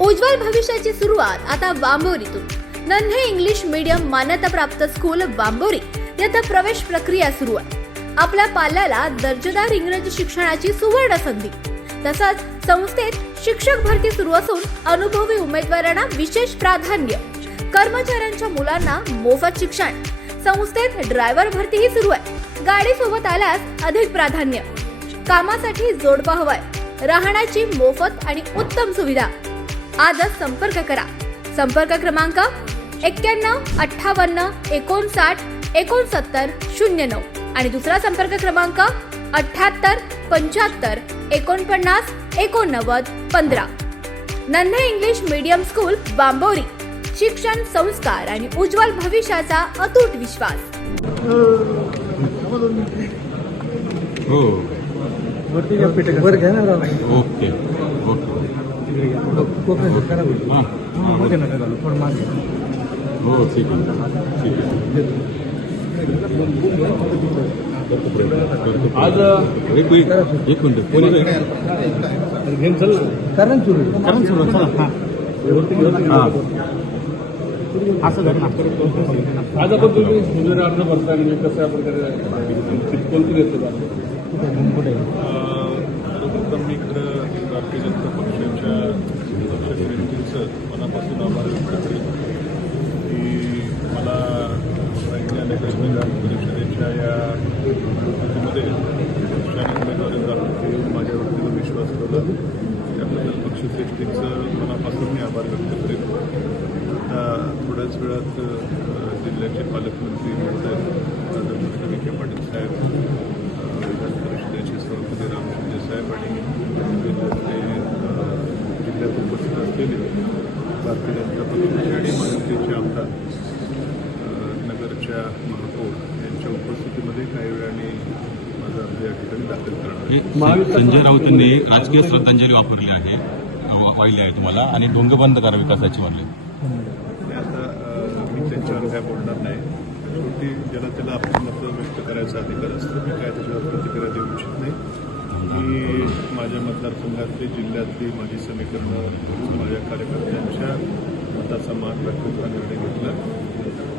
उज्ज्वल भविष्याची सुरुवात आता वांबोरीतून. नन्हे इंग्लिश मीडियम मान्यताप्राप्त स्कूल वांबोरी येथे प्रवेश प्रक्रिया सुरू आहे. आपल्या पाल्याला दर्जेदार इंग्रजी शिक्षणाची सुवर्ण संधी. तसंच संस्थेत शिक्षक भरती सुरू असून अनुभवी उमेदवारांना विशेष प्राधान्य. कर्मचाऱ्यांच्या मुलांना मोफत शिक्षण. संस्थेत ड्रायव्हर भरतीही सुरू आहे. गाडी सोबत आल्यास अधिक प्राधान्य. कामासाठी जोडपा हवाय. राहण्याची मोफत आणि उत्तम सुविधा. आजच संपर्क करा. संपर्क क्रमांक 91 58 59 69 09 आणि दुसरा संपर्क क्रमांक 78 75 49 89 15. नन्हे इंग्लिश मीडियम स्कूल वांबोरी. शिक्षण, संस्कार आणि उज्ज्वल भविष्याचा अतूट विश्वास. हो वर घ्या ना राव. ओके मध्ये नका घालू, थोडं मागे. हो ठीक आहे ठीक आहे. आज एक मिनिट कोणी घेऊन चल. करण सुरू चला. हां असं घड ना. आज आपण तुम्ही उमेदवारी अर्ज भरता म्हणजे कशा प्रकारे कोणती येते कुठे सर्वप्रथम मी खरं भारतीय जनता पक्षाच्या पक्षश्रेणींचं मनापासून आभार व्यक्त करेन की मला अनेक विधान परिषदेच्या या निवडणुकीमध्ये पक्षाने उमेदवारी दाखवून माझ्यावरती विश्वास ठेवला. त्याबद्दल पक्षश्रेष्ठींचं मनापासून मी आभार व्यक्त करेन. आता थोड्याच वेळात जिल्ह्याचे पालकमंत्री महोदय राधाकृष्ण विखे पाटील साहेब, विधान परिषदेचे सभापती राम शिंदे साहेब आणि जिल्ह्यात उपस्थित असलेले भारतीय जनता पक्षाचे आणि महायुतीचे आमदार, नगरच्या महापौर यांच्या उपस्थितीमध्ये काही वेळाने माझा अर्ज या ठिकाणी दाखल करणार. संजय राऊतांनी राजकीय श्रद्धांजली वाहिली आहे तुम्हाला आणि ढोंग बंद करा विकासाची म्हणले. आता मी त्यांच्यावर काय बोलणार नाही. शेवटी ज्याला त्याला आपण मत व्यक्त करायचा अधिकार असतो. मी काय त्याच्यावर प्रतिक्रिया देऊ इच्छित नाही. मी माझ्या मतदारसंघातली, जिल्ह्यातली माझी समीकरणं माझ्या कार्यकर्त्यांच्या मताचा मान राखून हा निर्णय घेतला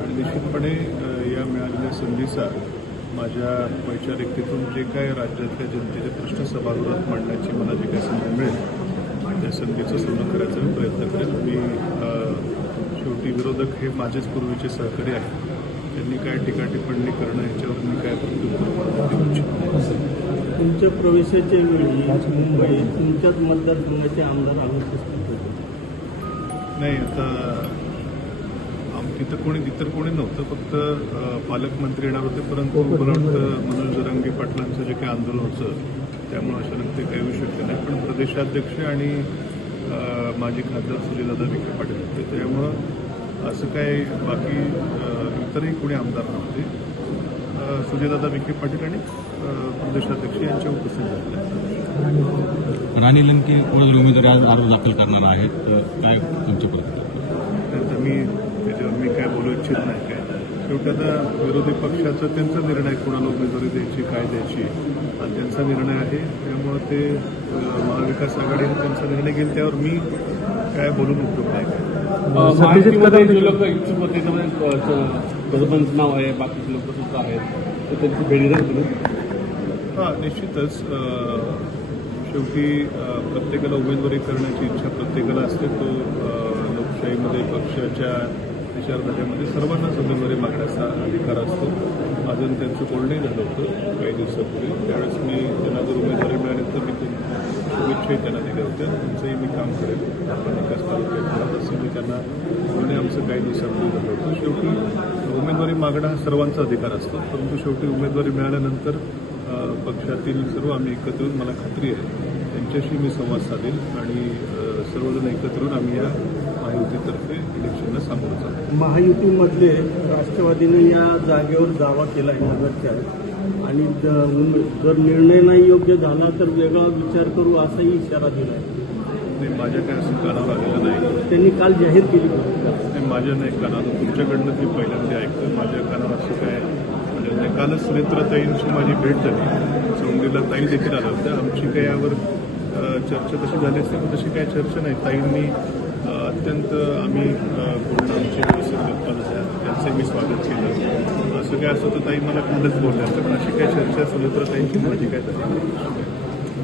आणि निश्चितपणे या मिळालेल्या संधीचा माझ्या वैचारिकतेतून जे काय राज्यातल्या जनतेचे प्रश्न सभागृहात मांडण्याची मला जे काही संधी मिळेल त्या संधीचं सोनं करायचा मी प्रयत्न करेन. मी शेवटी विरोधक हे माझेच पूर्वीचे सहकारी आहेत. त्यांनी काय टीका टिप्पणी करणं ह्याच्यावर मी काय प्रत्युत्तर देऊ इच्छित नाही. तुमच्या प्रवेशाच्या वेळी मुंबई तुमच्याच मतदारसंघाचे आमदार आहोत नाही. आता तिथं कोणी नव्हतं. फक्त पालकमंत्री येणार होते. परंतु मला वाटतं मनोज जरांगे पाटलांचं जे काही आंदोलन होतं त्यामुळे अचानक ते काही होऊ शकते नाही. पण प्रदेशाध्यक्ष आणि माजी खासदार सुजयदादा विखे पाटील होते. त्यामुळं असं काही बाकी इतरही कोणी आमदार नव्हते. सुजयदादा विखे पाटील आणि प्रदेशाध्यक्ष यांच्या उपस्थित झाले. राणी लंके उमेदवारी अर्ज दाखल करणार आहेत, काय तुमच्या प्रतिक्रिया? आता मी त्याच्यावर मी काय बोलू इच्छित नाही. काय शेवटी आता विरोधी पक्षाचा त्यांचा निर्णय कोणाला उमेदवारी द्यायची काय द्यायची हा त्यांचा निर्णय आहे. त्यामुळं ते महाविकास आघाडीने त्यांचा निर्णय घेईल. त्यावर मी काय बोलून उपयोग नाही. महायुतीमध्ये जे लोक इच्छुक होते त्यामध्ये नाव आहे, बाकीचे लोक सुद्धा आहेत, तर त्यांची भेटी झाली. हां निश्चितच. शेवटी प्रत्येकाला उमेदवारी करण्याची इच्छा प्रत्येकाला असते. तो लोकशाहीमध्ये पक्षाच्या विचारधारेमध्ये सर्वांनाच उमेदवारी मागण्याचा अधिकार असतो. अजून त्यांचं बोलणंही झालं होतं काही दिवसापूर्वी. त्यावेळेस मी त्यांना जर उमेदवारी मिळाली तर मी शुभेच्छाही त्यांना दिल्या होत्या. त्यांचंही मी काम करेल आपण विकास तालुक्यात असं मी त्यांना बोलणे आमचं काही दिवसापूर्वी झालं होतं. शेवटी उमेदवारी मागणं हा सर्वांचा अधिकार असतो. परंतु शेवटी उमेदवारी मिळाल्यानंतर पक्षातील सर्व आम्ही एकत्र येऊन मला खात्री आहे त्यांच्याशी मी संवाद साधेल आणि सर्वजण एकत्र येऊन आम्ही या महायुतीतर्फे इलेक्शनला सामोरं जातो. महायुतीमध्ये राष्ट्रवादीने या जागेवर दावा केला आहे नगरच्या आणि जर निर्णय नाही योग्य झाला तर वेगळा विचार करू असाही इशारा दिला आहे. नाही माझ्या काय असं कानावर आलेलं नाही. त्यांनी काल जाहीर केली. नाही माझ्या नाही कानावर. तुमच्याकडनं मी पहिल्यांदा ऐकतं. माझ्या कानावर असं काय म्हणजे कालच सुनेत्राताईंची माझी भेट झाली. सौंदीला ताई देखील आल्या होत्या. आमची काही यावर चर्चा तशी झाली असते पण तशी काही चर्चा नाही. ताईंनी अत्यंत आम्ही पूर्ण आमचे व्यवस्थित लोकपाल त्यांचं मी स्वागत केलं. असं काय असं तर ताई मला खंडच बोलल्या, पण अशी काय चर्चा सुनेत्रताईंची माझी काय झाली.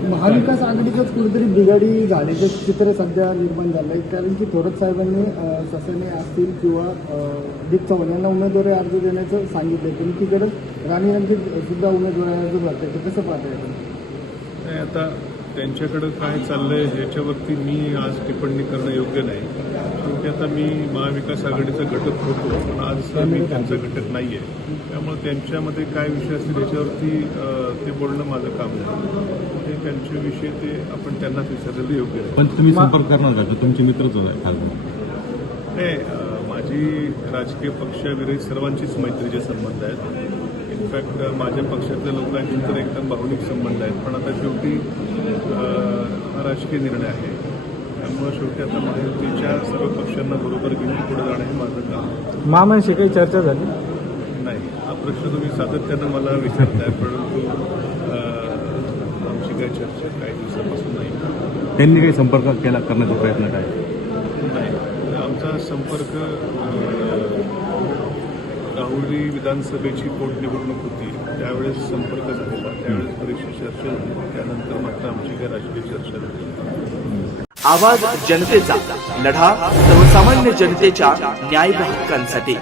महाविकास आघाडीचंच कुठेतरी बिघाडी झाल्याचं चित्र सध्या निर्माण झालं आहे. कारण की थोरात साहेबांनी ससाने असतील किंवा दीप चव्हाण यांना उमेदवारी अर्ज देण्याचं सांगितलं आहे. एकीकडे राणी यांचे सुद्धा उमेदवारी अर्ज भरताय, तर कसं पाहता येतं? नाही, आता त्यांच्याकडं काय चाललंय ह्याच्यावरती मी आज टिप्पणी करणं योग्य नाही. शेवटी आता मी महाविकास आघाडीचा घटक होतो, पण आज मी त्यांचा घटक नाही आहे. त्यामुळे त्यांच्यामध्ये काय विषय असतील याच्यावरती ते बोलणं माझं काम नाही. ते त्यांचे विषय ते आपण त्यांनाच विचारलेलं योग्य आहे. पण तुम्ही संपर्क करणार का? तर तुमचे मित्रच आहे खासदार. नाही, माझी राजकीय पक्षाविरहित सर्वांचीच मैत्रीचे संबंध आहेत. इनफॅक्ट माझ्या पक्षातल्या लोकांशी तर एकदम भावनिक संबंध आहेत. पण आता शेवटी हा राजकीय निर्णय आहे. त्यामुळे शेवटी आता महायुतीच्या सर्व पक्षांना बरोबर घेऊन पुढे जाणं हे माझं काम आहे. मामांशी काही चर्चा झाली नाही, हा प्रश्न तुम्ही सातत्यानं मला विचारताय, परंतु आमची काही चर्चा काही दिवसापासून नाही. त्यांनी काही संपर्क करण्याचा प्रयत्न काय? नाही, आमचा संपर्क राहुरी विधानसभेची पोटनिवडणूक होती त्यावेळेस संपर्क झालेला, त्यावेळेस बरीचशी चर्चा झाली. त्यानंतर मात्र आमची काही राजकीय चर्चा झाली. आवाज जनतेचा, लढा सर्वसामान्य जनतेच्या न्याय हक्कांसाठी.